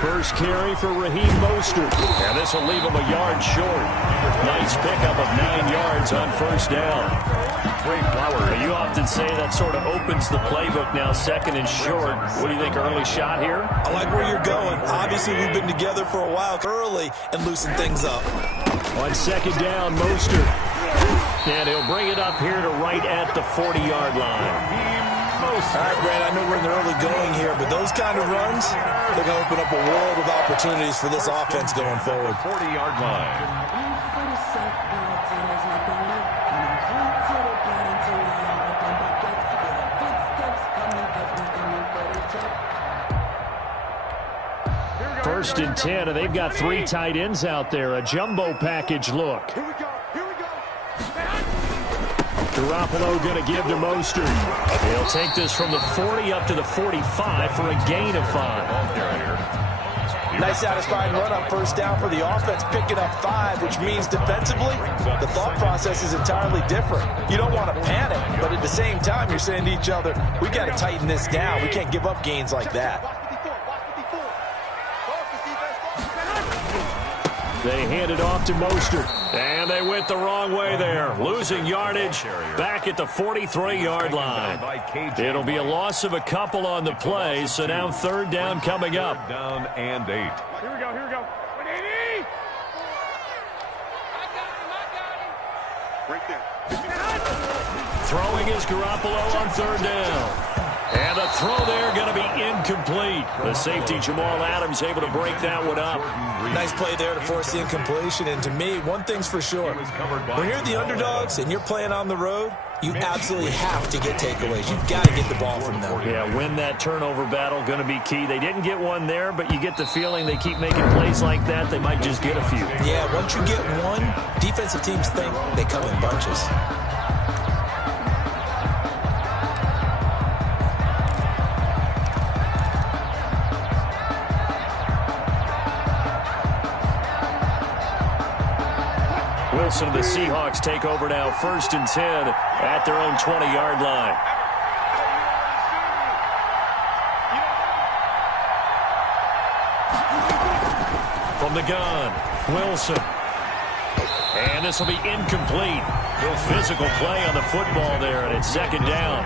First carry for Raheem Mostert. And this will leave him a yard short. Nice pickup of 9 yards on first down. You often say that sort of opens the playbook now, second and short. What do you think, early shot here? I like where you're going. Obviously, we've been together for a while early and loosen things up. On second down, Mostert. And he'll bring it up here to right at the 40-yard line. All right, Brad, I know we're in the early going here, but those kind of runs, they're going to open up a world of opportunities for this offense going forward. 40-yard line. First and 10, and they've got 3 tight ends out there. A jumbo package look. Here we go. Garoppolo going to give to Mostert. He'll take this from the 40 up to the 45 for a gain of 5. Nice satisfying run on first down for the offense, picking up 5, which means defensively, the thought process is entirely different. You don't want to panic, but at the same time, you're saying to each other, we got to tighten this down. We can't give up gains like that. They hand it off to Mostert. And they went the wrong way there. Losing yardage back at the 43-yard line. It'll be a loss of a couple on the play, so now third down coming up. Down and 8. Here we go. 180. Right there. Throwing is Garoppolo on third down. And the throw there going to be incomplete. The safety, Jamal Adams, able to break that one up. Nice play there to force the incompletion. And to me, one thing's for sure. When you're the underdogs and you're playing on the road, you absolutely have to get takeaways. You've got to get the ball from them. Yeah, win that turnover battle, going to be key. They didn't get one there, but you get the feeling they keep making plays like that, they might just get a few. Yeah, once you get one, defensive teams think they come in bunches. Wilson of the Seahawks take over now, first and 10 at their own 20-yard line. From the gun, Wilson. And this will be incomplete. Real physical play on the football there, and it's second down.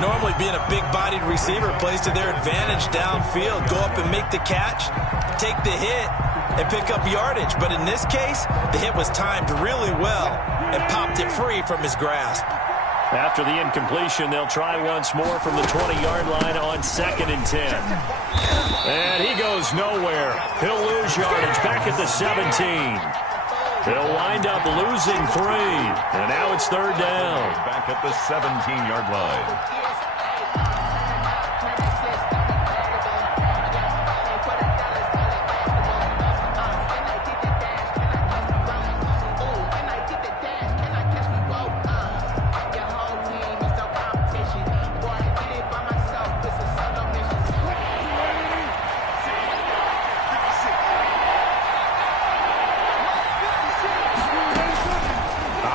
Normally being a big-bodied receiver plays to their advantage downfield. Go up and make the catch, take the hit, and pick up yardage. But in this case, the hit was timed really well and popped it free from his grasp. After the incompletion, they'll try once more from the 20-yard line on second and 10. And he goes nowhere. He'll lose yardage back at the 17. They'll wind up losing 3. And now it's third down. Back at the 17-yard line.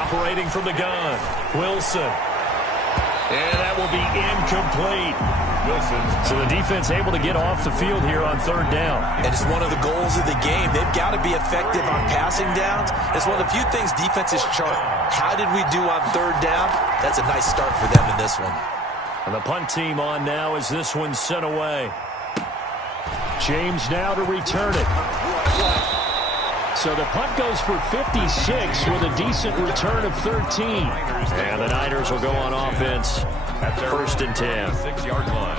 Operating from the gun, Wilson. And that will be incomplete. Wilson. So the defense able to get off the field here on third down. And it's one of the goals of the game. They've got to be effective on passing downs. It's one of the few things defenses chart. How did we do on third down? That's a nice start for them in this one. And the punt team on now as this one's sent away. James now to return it. So the punt goes for 56 with a decent return of 13. And the Niners will go on offense at first and 10. 6-yard line.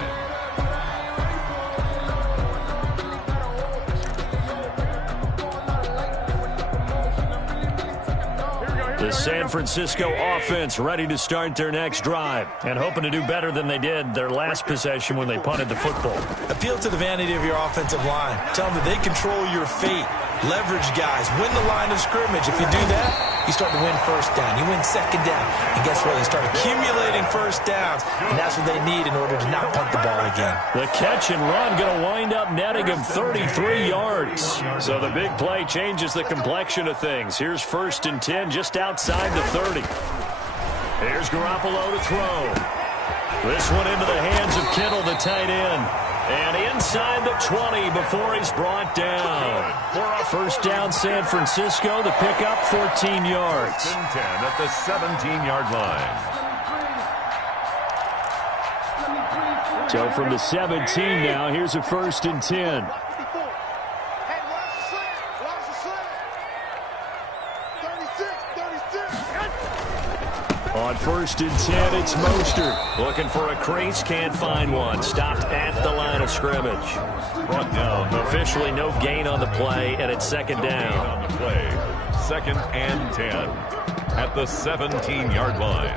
The San Francisco offense ready to start their next drive and hoping to do better than they did their last possession when they punted the football. Appeal to the vanity of your offensive line. Tell them that they control your fate. Leverage guys. Win the line of scrimmage. If you do that, you start to win first down. You win second down. And guess what? You start accumulating first downs. And that's what they need in order to not punt the ball again. The catch and run going to wind up netting him 33 yards. So the big play changes the complexion of things. Here's first and 10 just outside the 30. Here's Garoppolo to throw. This one into the hands of Kittle, the tight end. And inside the 20 before he's brought down. First down, San Francisco. The pickup, 14 yards. 10 at the 17-yard line. So from the 17 now, here's a 1st and 10. On 1st and 10, it's Mostert. Looking for a crease, can't find one. Stopped at the line of scrimmage. Brought down. Officially no gain on the play, and it's 2nd down. On the play, 2nd and 10 at the 17-yard line.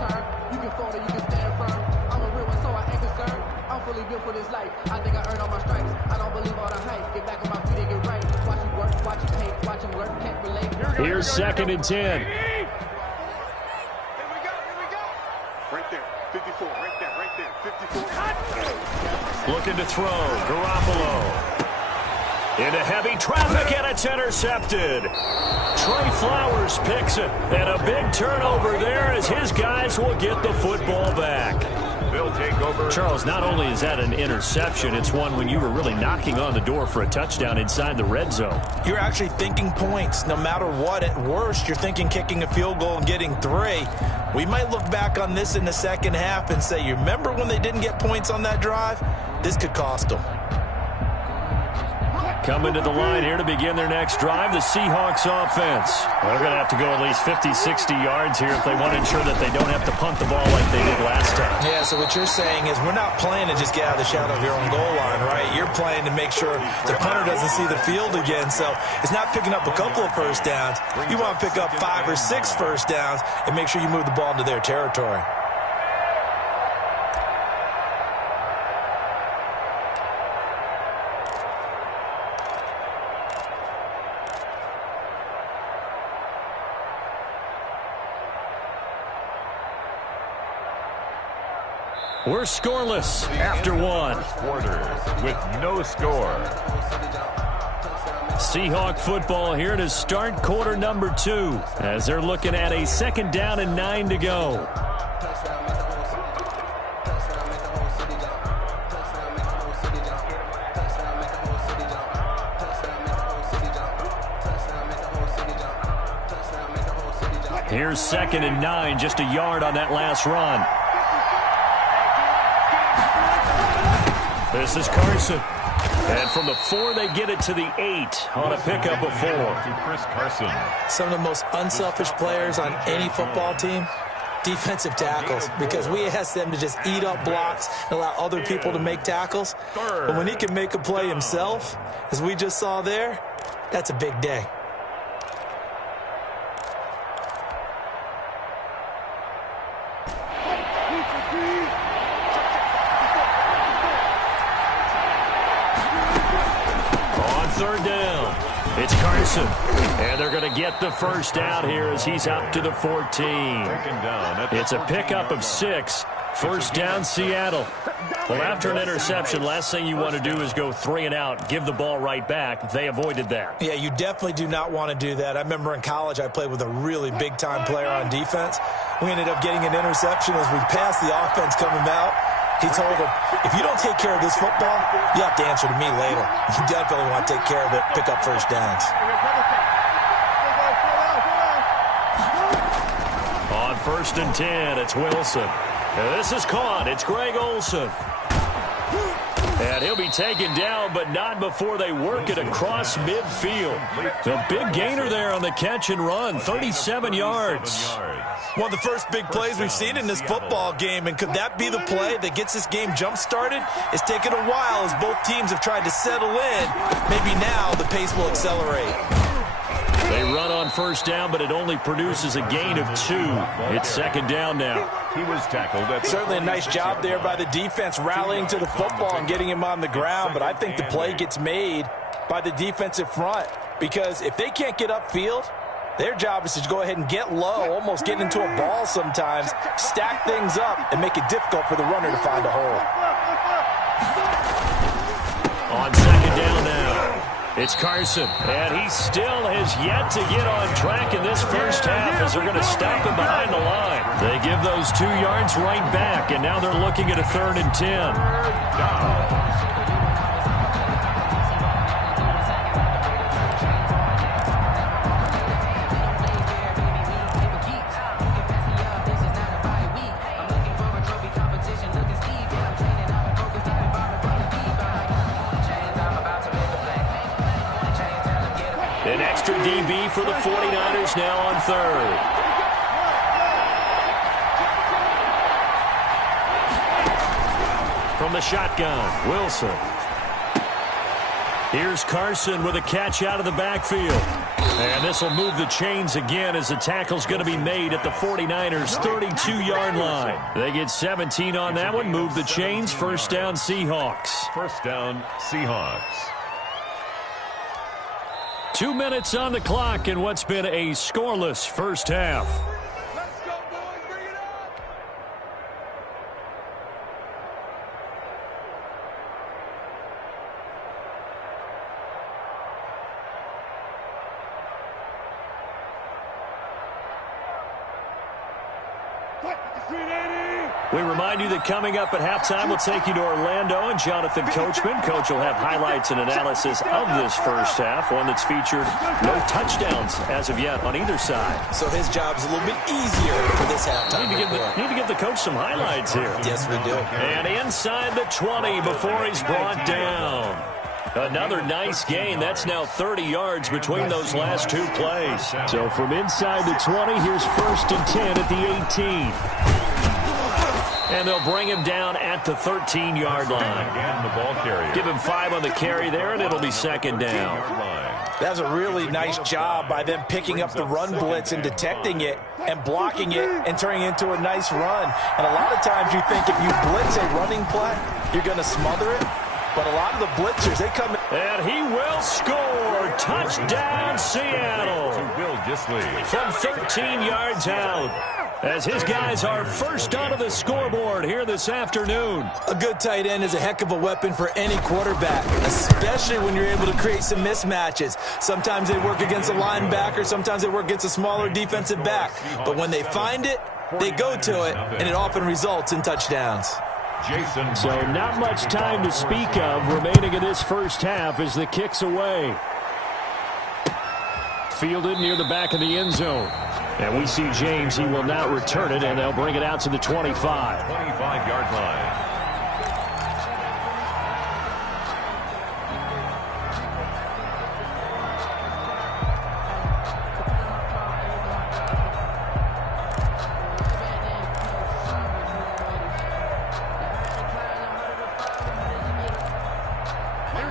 You can fall or you can stand firm. I'm a real one, so I ain't concerned. I'm fully built for this life. I think I earned all my stripes. I don't believe all the hype. Get back on my feet and get right. Watch you work, watch you paint, watch him work, can't relate. Here's 2nd and 10. Right there, 54, right there, 54. Looking to throw, Garoppolo. Into heavy traffic, and it's intercepted. Trey Flowers picks it, and a big turnover there as his guys will get the football back. They'll take over. Charles, not only is that an interception, it's one when you were really knocking on the door for a touchdown inside the red zone. You're actually thinking points. No matter what, at worst, you're thinking kicking a field goal and getting 3. We might look back on this in the second half and say, you remember when they didn't get points on that drive? This could cost them. Coming to the line here to begin their next drive, the Seahawks offense. They're going to have to go at least 50, 60 yards here if they want to ensure that they don't have to punt the ball like they did last time. Yeah, so what you're saying is we're not playing to just get out of the shadow of your own goal line, right? You're playing to make sure the punter doesn't see the field again. So it's not picking up a couple of first downs. You want to pick up 5 or 6 first downs and make sure you move the ball into their territory. We're scoreless after 1. Quarter with no score. Seahawk football here to start quarter number 2 as they're looking at a 2nd down and 9 to go. Here's 2nd and 9, just a yard on that last run. This is Carson. And from the 4, they get it to the 8 on a pickup of 4. To Chris Carson. Some of the most unselfish players on any football team, defensive tackles, because we ask them to just eat up blocks and allow other people to make tackles. But when he can make a play himself, as we just saw there, that's a big day. It's Carson, and they're going to get the first down here as he's up to the 14. It's a pickup of 6. First down, Seattle. Well, after an interception, last thing you want to do is go 3 and out, give the ball right back. They avoided that. Yeah, you definitely do not want to do that. I remember in college I played with a really big-time player on defense. We ended up getting an interception as we passed the offense coming out. He told him, if you don't take care of this football, you have to answer to me later. You definitely want to take care of it, pick up first downs. On 1st and 10, it's Wilson. And this is caught. It's Greg Olsen. And he'll be taken down, but not before they work it across midfield. The big gainer there on the catch and run, 37 yards. One of the first big plays we've seen in this football game, and could that be the play that gets this game jump-started? It's taken a while as both teams have tried to settle in. Maybe now the pace will accelerate. They run on first down, but it only produces a gain of 2. It's 2nd down now. He was tackled. Certainly a nice job there by the defense rallying to the football and getting him on the ground, but I think the play gets made by the defensive front, because if they can't get upfield, their job is to go ahead and get low, almost get into a ball sometimes, stack things up, and make it difficult for the runner to find a hole. On 2nd down now, it's Carson, and he still has yet to get on track in this first half as they're going to stop him behind the line. They give those 2 yards right back, and now they're looking at a 3rd and 10. An extra DB for the 49ers now on third. From the shotgun, Wilson. Here's Carson with a catch out of the backfield. And this will move the chains again as the tackle's going to be made at the 49ers' 32-yard line. They get 17 on that one, move the chains, first down Seahawks. First down Seahawks. 2 minutes on the clock in what's been a scoreless first half. We remind you that coming up at halftime, we'll take you to Orlando and Jonathan Coachman. Coach will have highlights and analysis of this first half, one that's featured no touchdowns as of yet on either side. So his job's a little bit easier for this halftime. Need to give the coach some highlights here. Yes, we do. And inside the 20 before he's brought down. Another nice gain. That's now 30 yards between those last two plays. So from inside the 20, here's first and 10 at the 18. And they'll bring him down at the 13-yard line. Again, the ball carrier. Give him 5 on the carry there, and it'll be second down. That's a really nice job by them picking up the run blitz and detecting it and blocking it and turning it into a nice run. And a lot of times you think if you blitz a running play, you're going to smother it. But a lot of the blitzers, they come in. And he will score. Touchdown, Seattle. To Bill Gisley. From 13 yards out. As his guys are first onto the scoreboard here this afternoon. A good tight end is a heck of a weapon for any quarterback, especially when you're able to create some mismatches. Sometimes they work against a linebacker, sometimes they work against a smaller defensive back. But when they find it, they go to it, and it often results in touchdowns. So not much time to speak of remaining in this first half as the kick's away. Fielded near the back of the end zone. And we see James. He will now return it, and they'll bring it out to the 25. 25-yard line.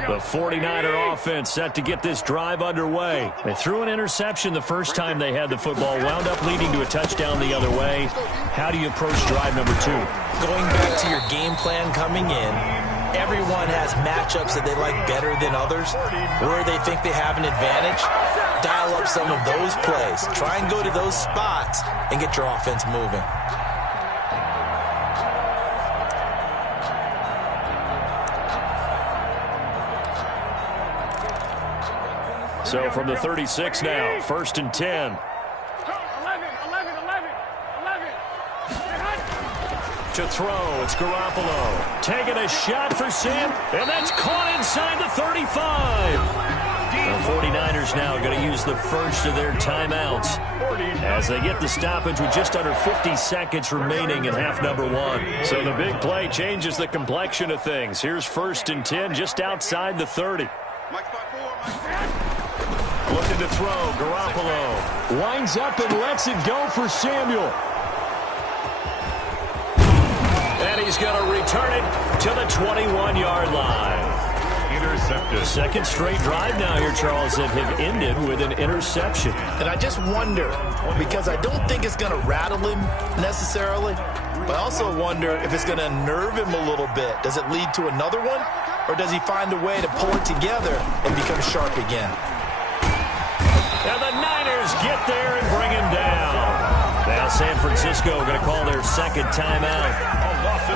The 49er offense set to get this drive underway. They threw an interception the first time they had the football, wound up leading to a touchdown the other way. How do you approach drive number 2? Going back to your game plan coming in, everyone has matchups that they like better than others, where they think they have an advantage. Dial up some of those plays. Try and go to those spots and get your offense moving. So from the 36 now, first and 10. 11. To throw, it's Garoppolo. Taking a shot for Sam, and that's caught inside the 35. The 49ers now going to use the first of their timeouts as they get the stoppage with just under 50 seconds remaining in half number 1. So the big play changes the complexion of things. Here's first and 10 just outside the 30. Looking to throw, Garoppolo winds up and lets it go for Samuel. And he's going to return it to the 21-yard line. Intercepted. Second straight drive now here, Charles, that have ended with an interception. And I just wonder, because I don't think it's going to rattle him necessarily, but I also wonder if it's going to nerve him a little bit. Does it lead to another one, or does he find a way to pull it together and become sharp again? And the Niners get there and bring him down. Now San Francisco going to call their second timeout,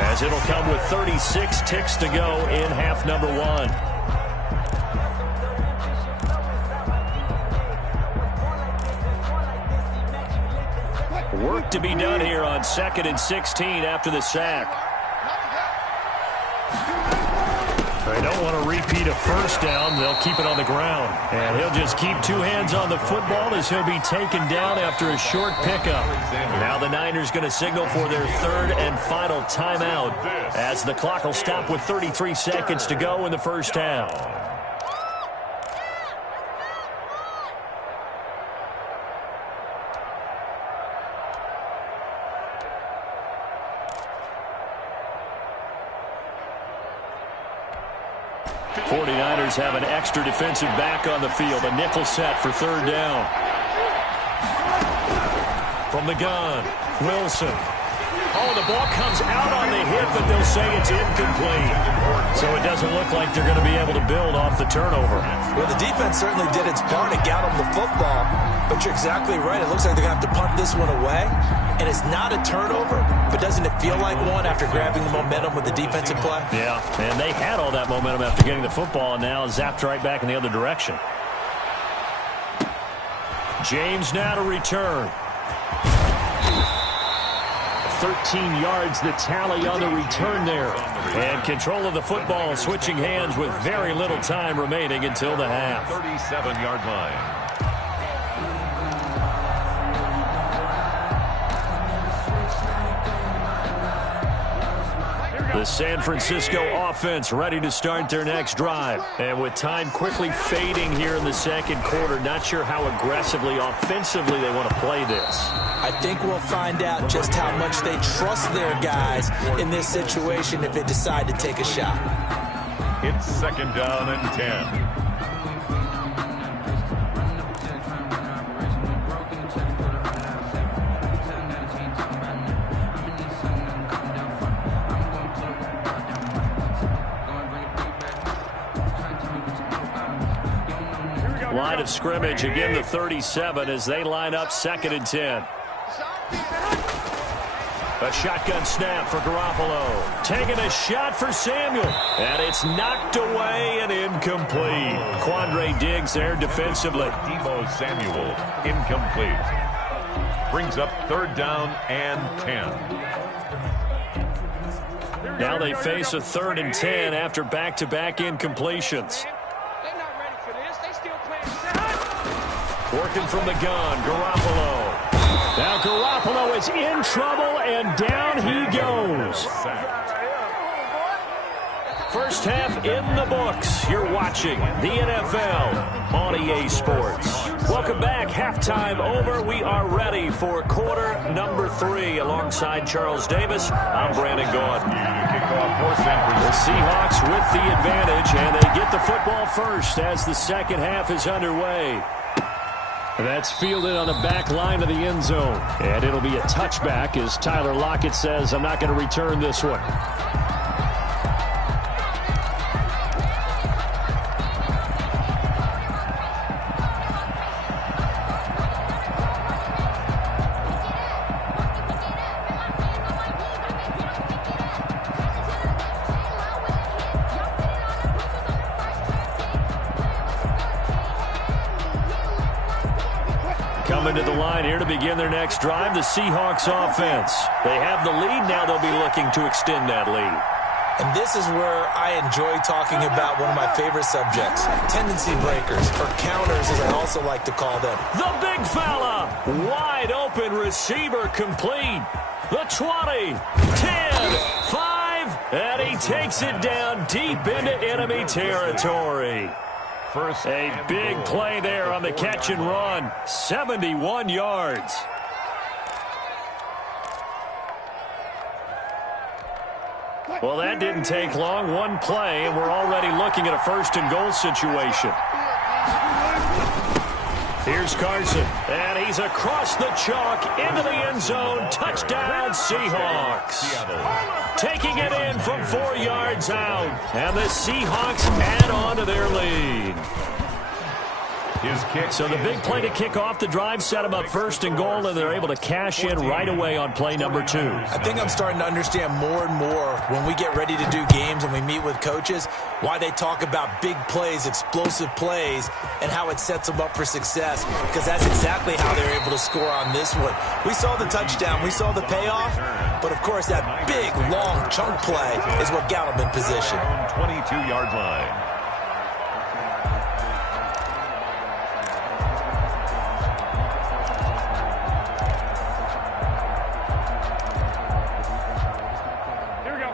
as it'll come with 36 ticks to go in half number 1. Work to be done here on 2nd and 16 after the sack. They don't want to repeat a first down. They'll keep it on the ground. And he'll just keep 2 hands on the football as he'll be taken down after a short pickup. Now the Niners going to signal for their third and final timeout as the clock will stop with 33 seconds to go in the first half. Broncos have an extra defensive back on the field. A nickel set for third down. From the gun, Wilson. Oh, the ball comes out on the hit, but they'll say it's incomplete. So it doesn't look like they're going to be able to build off the turnover. Well, the defense certainly did its part. It got them the football. But you're exactly right. It looks like they're going to have to punt this one away. And it's not a turnover, but doesn't it feel like one after grabbing the momentum with the defensive play? Yeah, and they had all that momentum after getting the football, and now zapped right back in the other direction. James now to return. 13 yards the tally on the return there. And control of the football, switching hands with very little time remaining until the half. 37-yard line. The San Francisco offense ready to start their next drive. And with time quickly fading here in the second quarter, not sure how aggressively, offensively they want to play this. I think we'll find out just how much they trust their guys in this situation if they decide to take a shot. It's second down and 10. Line of scrimmage, again the 37 as they line up second and 10. A shotgun snap for Garoppolo. Taking a shot for Samuel. And it's knocked away and incomplete. Quandre Diggs there defensively. Deebo Samuel, incomplete. Brings up third down and 10. Now they face a third and 10 after back-to-back incompletions. Working from the gun, Garoppolo. Now Garoppolo is in trouble, and down he goes. First half in the books. You're watching the NFL on EA Sports. Welcome back. Halftime over. We are ready for quarter number 3. Alongside Charles Davis, I'm Brandon Gaudin. The Seahawks with the advantage, and they get the football first as the second half is underway. That's fielded on the back line of the end zone. And it'll be a touchback as Tyler Lockett says, I'm not going to return this one. Coming to the line here to begin their next drive, the Seahawks offense. They have the lead. Now they'll be looking to extend that lead. And this is where I enjoy talking about one of my favorite subjects, tendency breakers, or counters as I also like to call them. The big fella, wide open receiver complete. The 20, 10, 5, and he takes it down deep into enemy territory. A big play there on the catch and run. 71 yards. Well, that didn't take long. One play, and we're already looking at a first and goal situation. Here's Carson, and he's across the chalk into the end zone. Touchdown, Seahawks. Taking it in from 4 yards out, and the Seahawks add on to their lead. So the big play to kick off the drive set them up first and goal, and they're able to cash in right away on play number 2. I think I'm starting to understand more and more when we get ready to do games and we meet with coaches why they talk about big plays, explosive plays, and how it sets them up for success, because that's exactly how they're able to score on this one. We saw the touchdown. We saw the payoff. But, of course, that big, long chunk play is what got them in position. 22-yard line.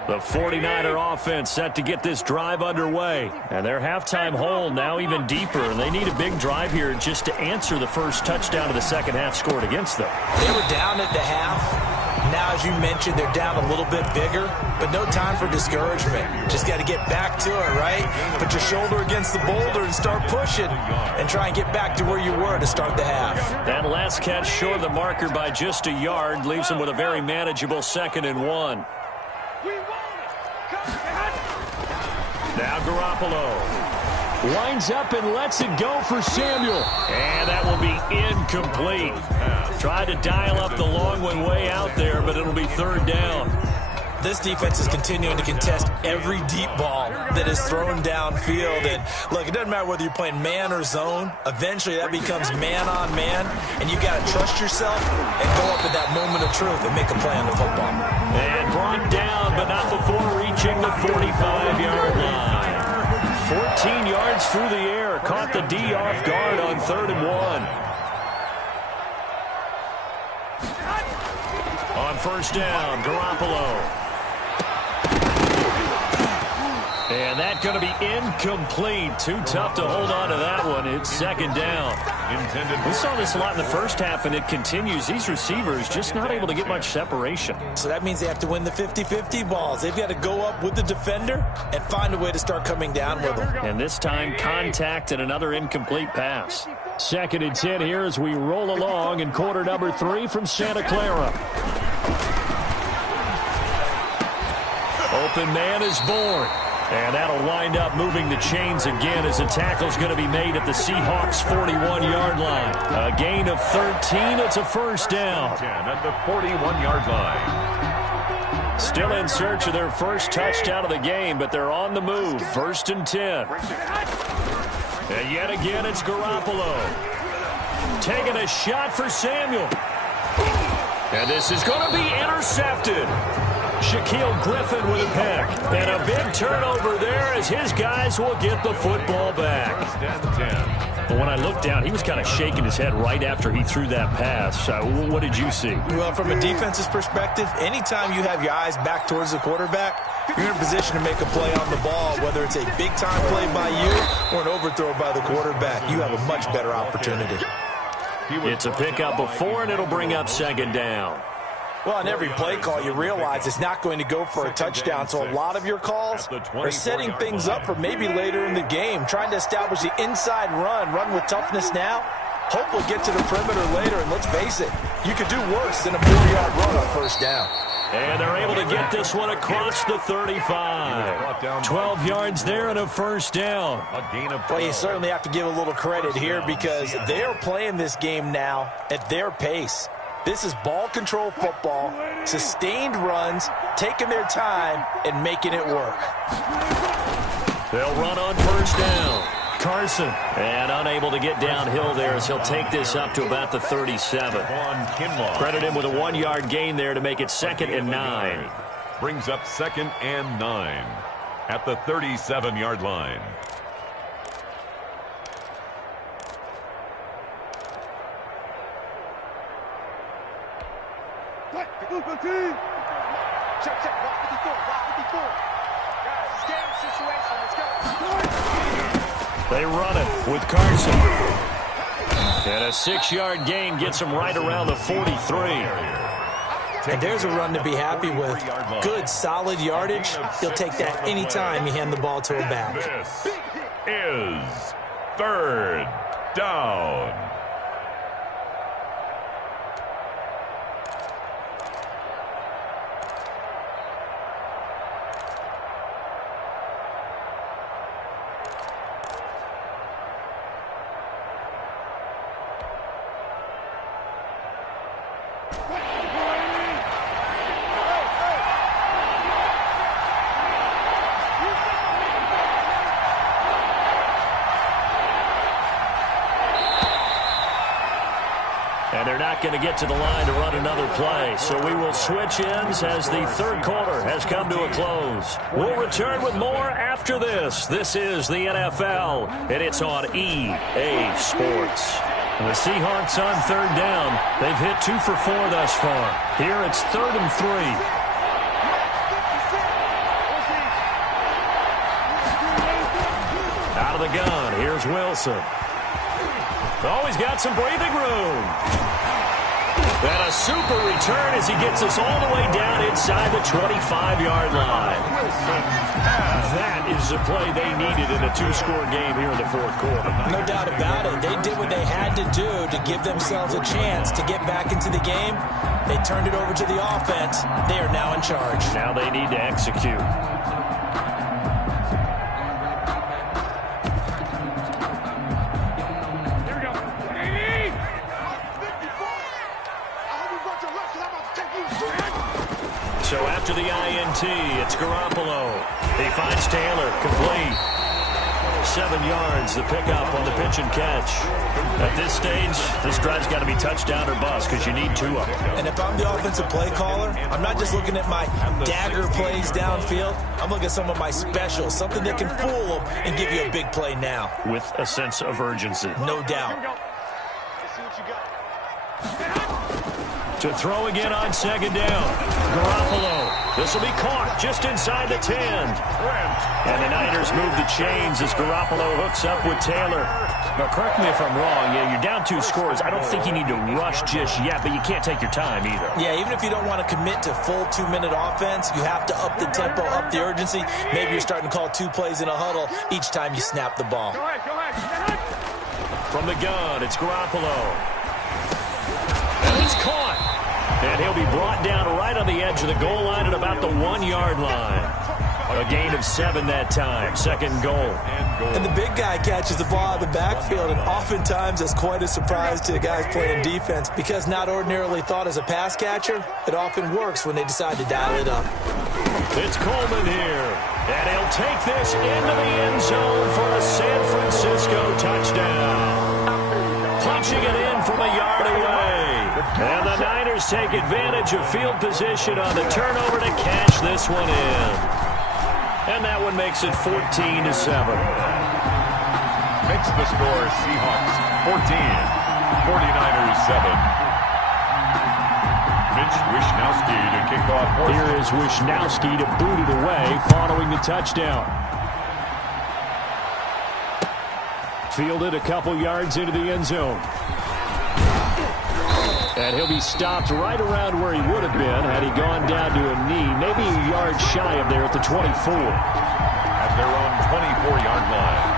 The 49er offense set to get this drive underway. And their halftime hole now even deeper. And they need a big drive here just to answer the first touchdown of the second half scored against them. They were down at the half. Now, as you mentioned, they're down a little bit bigger, but no time for discouragement. Just got to get back to it, right? Put your shoulder against the boulder and start pushing and try and get back to where you were to start the half. That last catch short of the marker by just a yard leaves them with a very manageable 2nd and 1. Now Garoppolo winds up and lets it go for Samuel. And that will be incomplete. Tried to dial up the long one way out there, but it'll be 3rd down. This defense is continuing to contest every deep ball that is thrown downfield. And, look, it doesn't matter whether you're playing man or zone. Eventually, that becomes man-on-man, and you got to trust yourself and go up at that moment of truth and make a play on the football. And brought down, but not before reaching the 45-yard line. 14 yards through the air. Caught the D off guard on 3rd and 1. On 1st down, Garoppolo. And that's going to be incomplete. Too tough to hold on to that one. It's 2nd down. We saw this a lot in the first half, and it continues. These receivers just not able to get much separation. So that means they have to win the 50-50 balls. They've got to go up with the defender and find a way to start coming down with them. And this time, contact and another incomplete pass. 2nd and 10 here as we roll along in quarter number 3 from Santa Clara. Open man is born. And that'll wind up moving the chains again as the tackle's going to be made at the Seahawks' 41-yard line. A gain of 13. It's a 1st down. 10 at the 41-yard line. Still in search of their first touchdown of the game, but they're on the move. 1st and 10. And yet again, it's Garoppolo. Taking a shot for Samuel. And this is going to be intercepted. Shaquille Griffin with a pick. And a big turnover there as his guys will get the football back. But when I looked down, he was kind of shaking his head right after he threw that pass. What did you see? Well, from a defense's perspective, anytime you have your eyes back towards the quarterback, you're in a position to make a play on the ball, whether it's a big-time play by you or an overthrow by the quarterback. You have a much better opportunity. It's a pickup before, and it'll bring up 2nd down. Well, on every play call, you realize it's not going to go for a touchdown, so a lot of your calls are setting things up for maybe later in the game, trying to establish the inside run with toughness now. Hope we'll get to the perimeter later, and let's face it, you could do worse than a 4-yard run on 1st down. And they're able to get this one across the 35. 12 yards there and a 1st down. Well, you certainly have to give a little credit here because they are playing this game now at their pace. This is ball control football, sustained runs, taking their time, and making it work. They'll run on 1st down. Carson. And unable to get downhill there as he'll take this up to about the 37. Credit him with a 1-yard gain there to make it 2nd and 9. Brings up 2nd and 9 at the 37-yard line. Check, block 54. Guys, it's game situation. Let's go. They run it with Carson. And a 6-yard gain gets him right around the 43. And there's a run to be happy with. Good, solid yardage. He'll take that anytime you hand the ball to a back. This is 3rd down. And they're not going to get to the line to run another play. So we will switch ends as the 3rd quarter has come to a close. We'll return with more after this. This is the NFL, and it's on EA Sports. The Seahawks on 3rd down. They've hit 2 for 4 thus far. Here it's 3rd and 3. Out of the gun, here's Wilson. Oh, he's got some breathing room. And a super return as he gets us all the way down inside the 25-yard line. That is the play they needed in a two-score game here in the fourth quarter. No doubt about it. They did what they had to do to give themselves a chance to get back into the game. They turned it over to the offense. They are now in charge. Now they need to execute. So after the INT, it's Garoppolo. He finds Taylor, complete. 7 yards, the pickup on the pitch and catch. At this stage, this drive's got to be touchdown or bust because you need 2 of them. And if I'm the offensive play caller, I'm not just looking at my dagger plays downfield. I'm looking at some of my specials, something that can fool them and give you a big play now. With a sense of urgency. No doubt. To throw again on second down. Garoppolo. This will be caught just inside the 10. And the Niners move the chains as Garoppolo hooks up with Taylor. Now, correct me if I'm wrong. Yeah, you're down 2 scores. I don't think you need to rush just yet, but you can't take your time either. Yeah, even if you don't want to commit to full 2-minute offense, you have to up the tempo, up the urgency. Maybe you're starting to call 2 plays in a huddle each time you snap the ball. Go ahead. From the gun, it's Garoppolo. And he's caught. And he'll be brought down right on the edge of the goal line at about the 1-yard line. A gain of 7 that time. Second and goal. And the big guy catches the ball out of the backfield, and oftentimes that's quite a surprise to the guys playing defense because not ordinarily thought as a pass catcher, it often works when they decide to dial it up. It's Coleman here. And he'll take this into the end zone for a San Francisco touchdown. Punching it in from a yard away. And the Niners take advantage of field position on the turnover to cash this one in. And that one makes it 14-7. Makes the score Seahawks 14, 49ers 7. Mitch Wishnowski to kick off. Here is Wishnowski to boot it away following the touchdown. Fielded a couple yards into the end zone. And he'll be stopped right around where he would have been had he gone down to a knee, maybe a yard shy of there at the 24. At their own 24-yard line.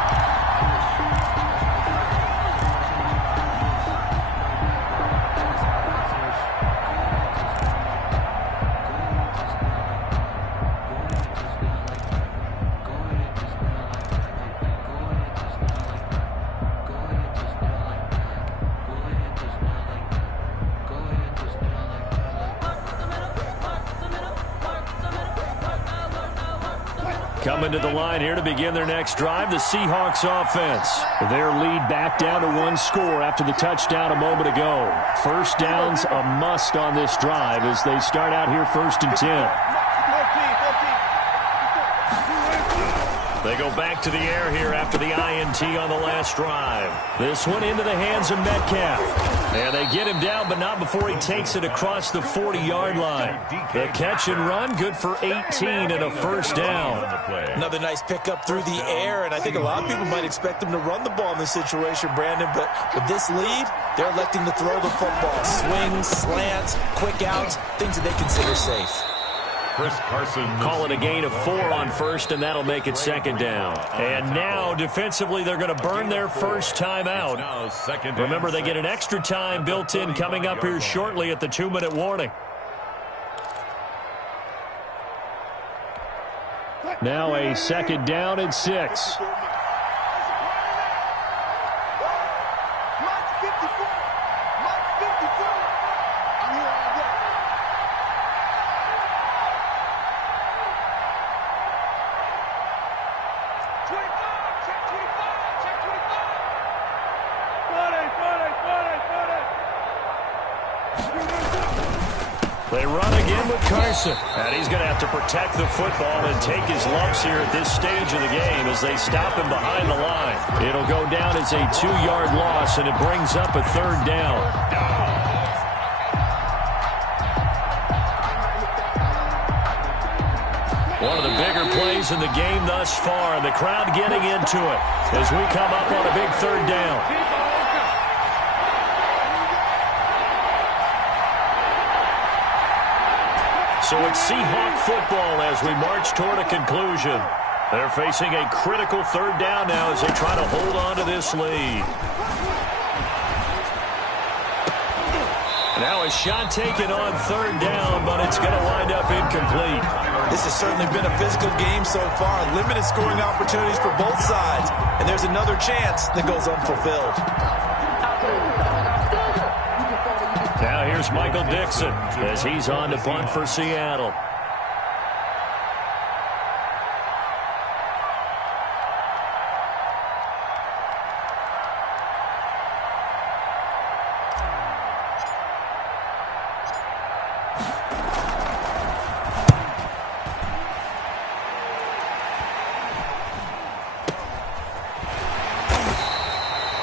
Coming to the line here to begin their next drive, the Seahawks offense. Their lead back down to 1 score after the touchdown a moment ago. First down's a must on this drive as they start out here 1st and 10. They go back to the air here after the INT on the last drive. This one into the hands of Metcalf. And they get him down, but not before he takes it across the 40-yard line. The catch and run, good for 18 and a first down. Another nice pickup through the air, and I think a lot of people might expect them to run the ball in this situation, Brandon, but with this lead, they're electing to throw the football. Swings, slants, quick outs, things that they consider safe. Chris Carson. Call it a gain of 4 on first, and that'll make it second down. And now, defensively, they're going to burn their first time out. Remember, they get an extra time built in coming up here shortly at the 2-minute warning. Now a second down and 6. They run again with Carson. And he's going to have to protect the football and take his lumps here at this stage of the game as they stop him behind the line. It'll go down as a 2-yard loss, and it brings up a 3rd down. One of the bigger plays in the game thus far, and the crowd getting into it as we come up on a big 3rd down. So it's Seahawk football as we march toward a conclusion. They're facing a critical third down now as they try to hold on to this lead. Now a shot taken on third down, but it's going to wind up incomplete. This has certainly been a physical game so far. Limited scoring opportunities for both sides. And there's another chance that goes unfulfilled. Now here's Michael Dixon as he's on to punt for Seattle.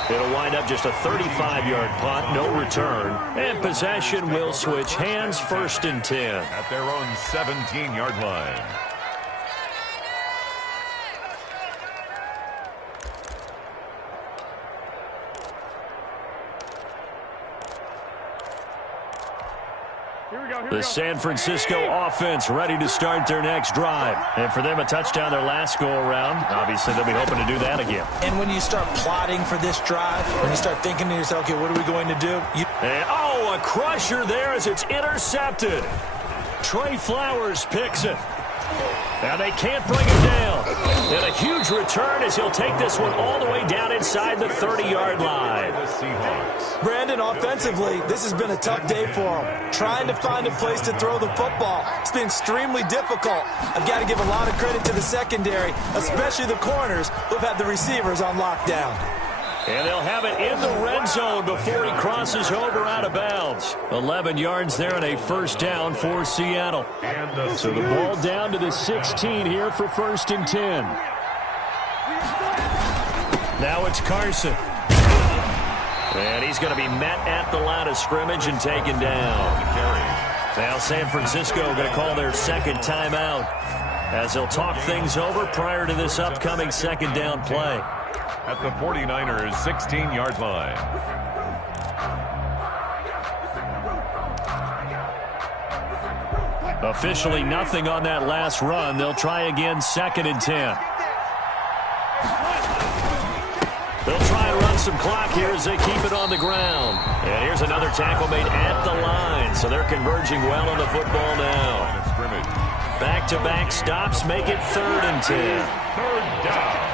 It'll wind up just a 35-yard punt, no return. And possession will switch hands, 1st and 10. At their own 17-yard line. The San Francisco offense ready to start their next drive. And for them, a touchdown their last go-around. Obviously, they'll be hoping to do that again. And when you start plotting for this drive, when you start thinking to yourself, okay, what are we going to do? A crusher there as it's intercepted. Trey Flowers picks it. Now they can't bring him down. And a huge return as he'll take this one all the way down inside the 30-yard line. Brandon, offensively, this has been a tough day for him. Trying to find a place to throw the football. It's been extremely difficult. I've got to give a lot of credit to the secondary, especially the corners who've had the receivers on lockdown. And they'll have it in the red zone before he crosses over out of bounds. 11 yards there and a 1st down for Seattle. So the ball down to the 16 here for 1st and 10. Now it's Carson. And he's going to be met at the line of scrimmage and taken down. Now San Francisco going to call their 2nd timeout as they'll talk things over prior to this upcoming 2nd down play. At the 49ers' 16-yard line. Officially nothing on that last run. They'll try again 2nd and 10. They'll try and run some clock here as they keep it on the ground. And here's another tackle made at the line. So they're converging well on the football now. Back-to-back stops make it 3rd and 10. 3rd down.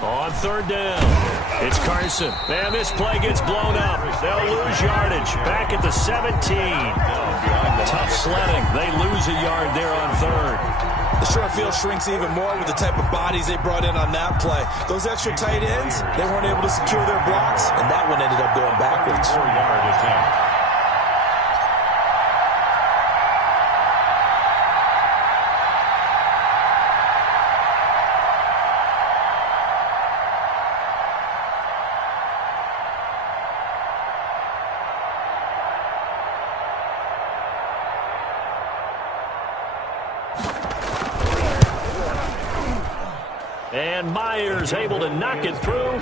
On 3rd down, it's Carson. And this play gets blown up. They'll lose yardage. Back at the 17. Tough sledding. They lose a yard there on 3rd. The short field shrinks even more with the type of bodies they brought in on that play. Those extra tight ends, they weren't able to secure their blocks, and that one ended up going backwards. 4-yard attempt. And Myers able to knock it through.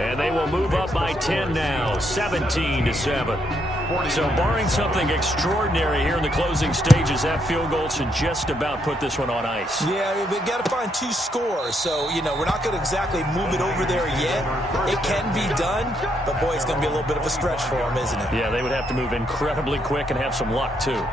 And they will move up by 10 now, 17-7. So barring something extraordinary here in the closing stages, that field goal should just about put this one on ice. Yeah, we've got to find 2 scores. So, we're not going to exactly move it over there yet. It can be done, but boy, it's going to be a little bit of a stretch for them, isn't it? Yeah, they would have to move incredibly quick and have some luck, too.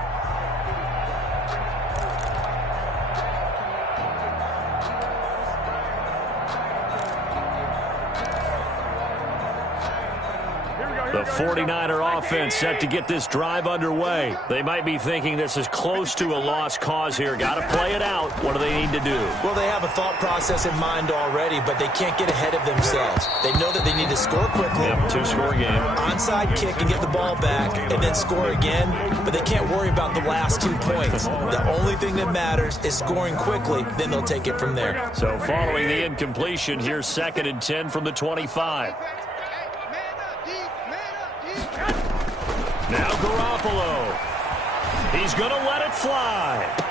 The 49er offense set to get this drive underway. They might be thinking this is close to a lost cause here. Got to play it out. What do they need to do? Well, they have a thought process in mind already, but they can't get ahead of themselves. They know that they need to score quickly. Yep, 2-score game. Onside kick and get the ball back and then score again, but they can't worry about the last 2 points. The only thing that matters is scoring quickly, then they'll take it from there. So following the incompletion, here's 2nd and 10 from the 25. Now Garoppolo. He's going to let it fly.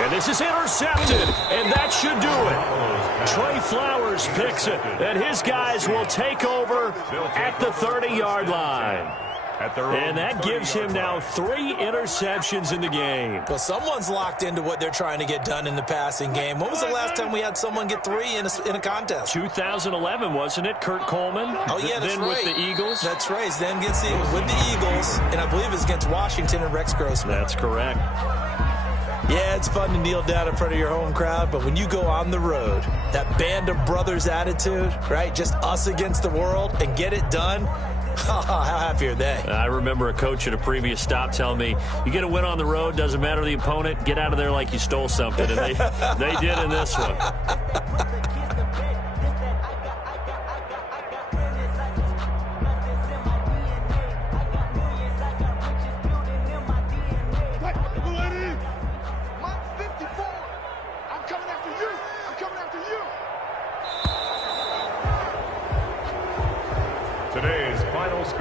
And this is intercepted, and that should do it. Trey Flowers picks it, and his guys will take over at the 30-yard line. And that gives him now 3 interceptions in the game. Well, someone's locked into what they're trying to get done in the passing game. When was the last time we had someone get 3 in a contest? 2011, wasn't it? Kurt Coleman? Oh, yeah, that's then right. with the Eagles? That's right. Then gets with the Eagles, and I believe it's against Washington and Rex Grossman. That's correct. Yeah, it's fun to kneel down in front of your home crowd, but when you go on the road, that band of brothers attitude, right, just us against the world, and get it done, how happy are they? I remember a coach at a previous stop telling me, you get a win on the road, doesn't matter the opponent, get out of there like you stole something, and they did in this one.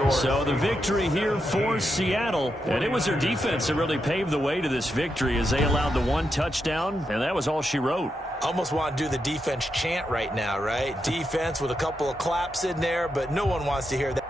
So the victory here for Seattle, and it was their defense that really paved the way to this victory as they allowed the 1 touchdown, and that was all she wrote. Almost want to do the defense chant right now, right? Defense with a couple of claps in there, but no one wants to hear that.